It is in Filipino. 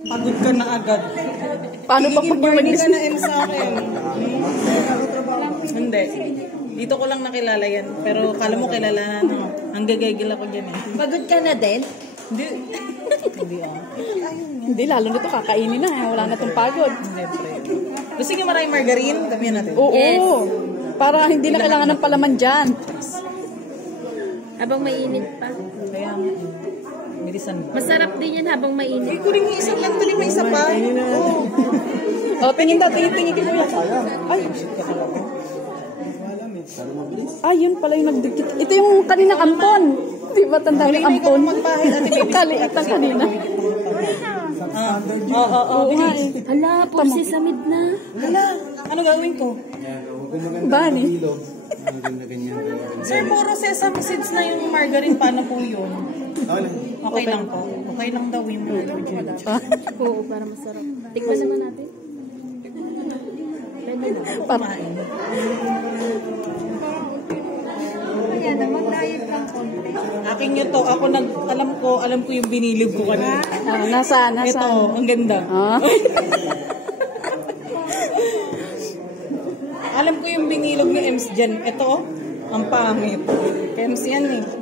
Pagod ka na agad. Paano pa pag ka na sa akin? Hindi. Dito ko lang nakilala yan. Pero kala mo kilala na, no? Ang gagagil ako dyan eh. Pagod ka na din? Hindi. Hindi Hindi, lalo na ito kakainin na. Wala na itong pagod. Hindi, pre. Gusto niyo maraming margarine? Damihan natin. Oo. Yes. Para hindi na kailangan ng palaman dyan. Habang mainit pa. Kaya, bilisan mo. Masarap din yan habang mainit. Kunin mo isa lang, tuloy may isa pa. Oo. O, tingin daw, tingin ka kuya. Ay. Ay, yun pala yung nagdikit. Ito yung kaninang ampon. Di ba tanda yung ampon? Kaliit ang kanina. Oo, bilis. Hala, pursi samid na. Hala, ano gawin ko? Bani. Sir, puro sesame seeds na yung margarine. Paano po yun? Okay lang po. Okay lang daw yung Oo, para masarap. Tikman naman natin. pamain. Aking ito, ako alam ko yung binilib ko kanina. Nasaan? Ito, ang ganda. Alam ko yung binilog ni Ems dyan. Ito, ang pangit. Ems yan eh.